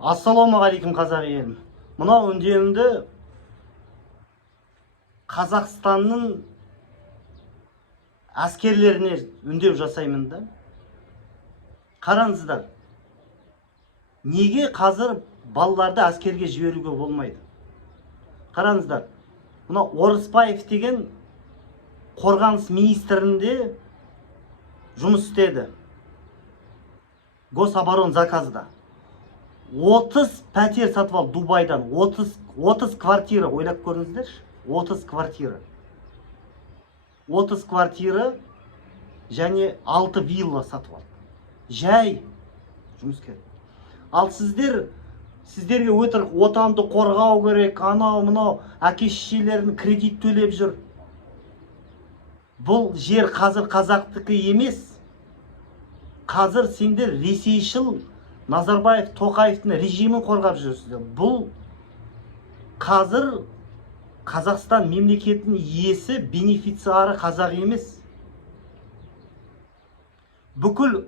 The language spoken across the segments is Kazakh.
Ассалаумағалейкум қазақ елім. Мынау үндеуімді Қазақстанның әскерлеріне үндеу жасаймын да. Қараңыздар. Неге қазір балаларды әскерге жіберуге болмайды? Қараңыздар. Мына Орыспаев деген қорғаныс министрінде жұмыс істеді. Гособорон заказда. 30 пәтер сатып алды Дубайдан. 30 квартира, ойлап көріңіздерші. 30 квартира. 30 квартира және 6 вилла сатып алды. Жай жұмыскер. Ал сіздерге өтірік отанды қорғау керек, анау мынау әке-шешелерін кредит төлеп жүр. Бұл жер қазір қазақтікі емес. Қазір сендер ресейшіл Назарбаев, Тоқаевтың режимін қорғап жүрсіздер. Бұл қазір Қазақстан мемлекетінің иесі, бенефициары қазақ емес. Бүкіл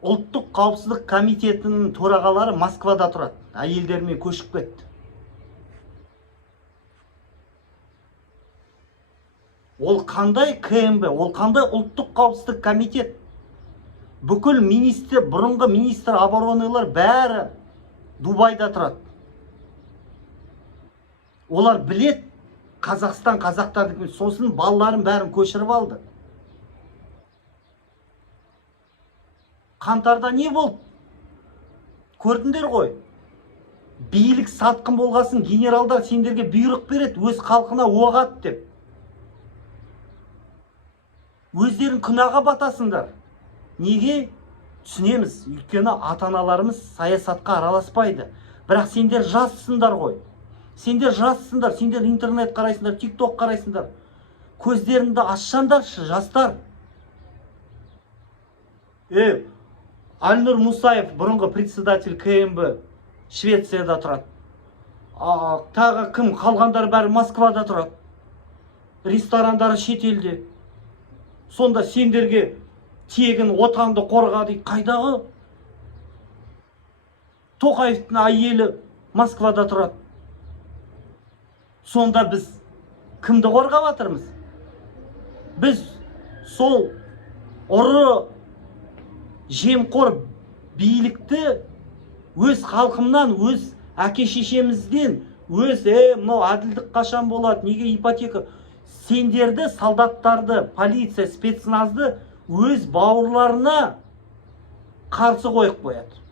ұлттық қауіпсіздік комитетінің төрағалары Москвада тұрады. Әйелдермен көшіп кетті. Ол қандай КМБ, ол қандай ұлттық қауіпсіздік комитет? Бүкіл министр, бұрынғы министр оборонылар бәрі Дубайда тұрады. Олар білет Қазақстан қазақтардың, сосын балаларын бәрін көшіріп алды. Қаңтарда не болды? Көрдіңдер ғой. Билік сатқын болғасын генералдар сендерге бұйрық береді, өз халқына оғат деп. Өздерін күнәға батасыңдар. Неге? Түсінеміз. Өйткені ата-аналарымыз саясатқа араласпайды. Бірақ сендер жассыңдар ғой. Сендер жассыңдар, сендер интернет қарайсыңдар, тикток қарайсыңдар. Көздеріңді ашсаңдаршы, жастар. Альнур Мусаев, бұрынғы председатель КМБ, Швецияда тұрады. Тағы кім? Қалғандар бәрі Москвада тұрады. Ресторандары шетелде. Сонда сендерге тегін отанды қорға дейді. Қайдағы? Тоқаевтың әйелі Москвада тұрады. Сонда біз кімді қорғап жатырмыз? Біз сол ұры жемқор билікті өз халқымнан, өз әке-шешемізден, өз мынау әділдік қашан болады, неге ипотека? Сендерді, солдаттарды, полиция, спецназды өз бауырларына қарсы қойып қояды.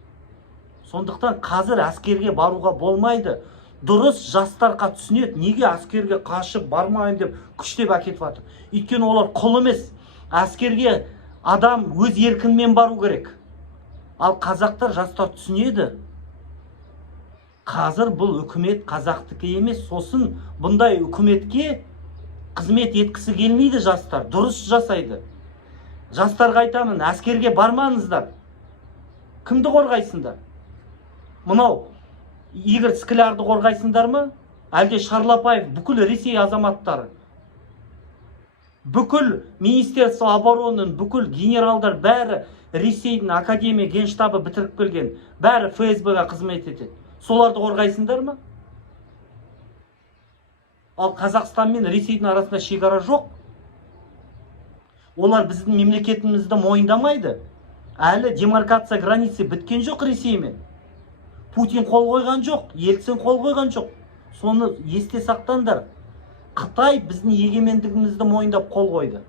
Сондықтан қазір әскерге баруға болмайды. Дұрыс, жастарға түсінеді, неге әскерге қашып бармайын деп күштеп әкетіп жатыр. Өйткені олар құл емес. Әскерге адам өз еркінмен бару керек. Ал қазақтар, жастар түсінеді. Қазір бұл үкімет қазақтікі емес. Сосын бұндай үкіметке қызмет еткісі келмейді жастар. Дұрыс жасайды. Жастарға айтамын, әскерге бармаңыздар. Кімді қорғайсыңдар? Мынау Игорь Склярды қорғайсыңдар ма? Әлде Шарлапаев, бүкіл Ресей азаматтары? Бүкіл Министерство обороның, бүкіл генералдар бәрі Ресейдің академия генштабы бітіріп келген. Бәрі ФСБ-ға қызмет етеді. Соларды қорғайсыңдар ма? Ал Қазақстан мен Ресейдің арасында шекара жоқ. Олар біздің мемлекетімізді мойындамайды. Әлі демаркация границы біткен жоқ Ресеймен. Путин қол қойған жоқ, Ельцин қол қойған жоқ. Соны есте сақтаңдар. Қытай біздің егемендігімізді мойындап қол қойды.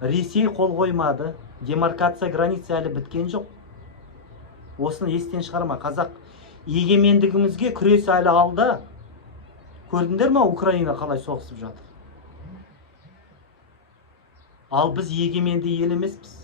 Ресей қол қоймады. Демаркация границы әлі біткен жоқ. Осыны естен шығарма. Қазақ егемендігімізге күрес әлі алда. Көрдіңдер ма, Украина қалай соғысып жатыр? Ал біз егеменді ел емеспіз.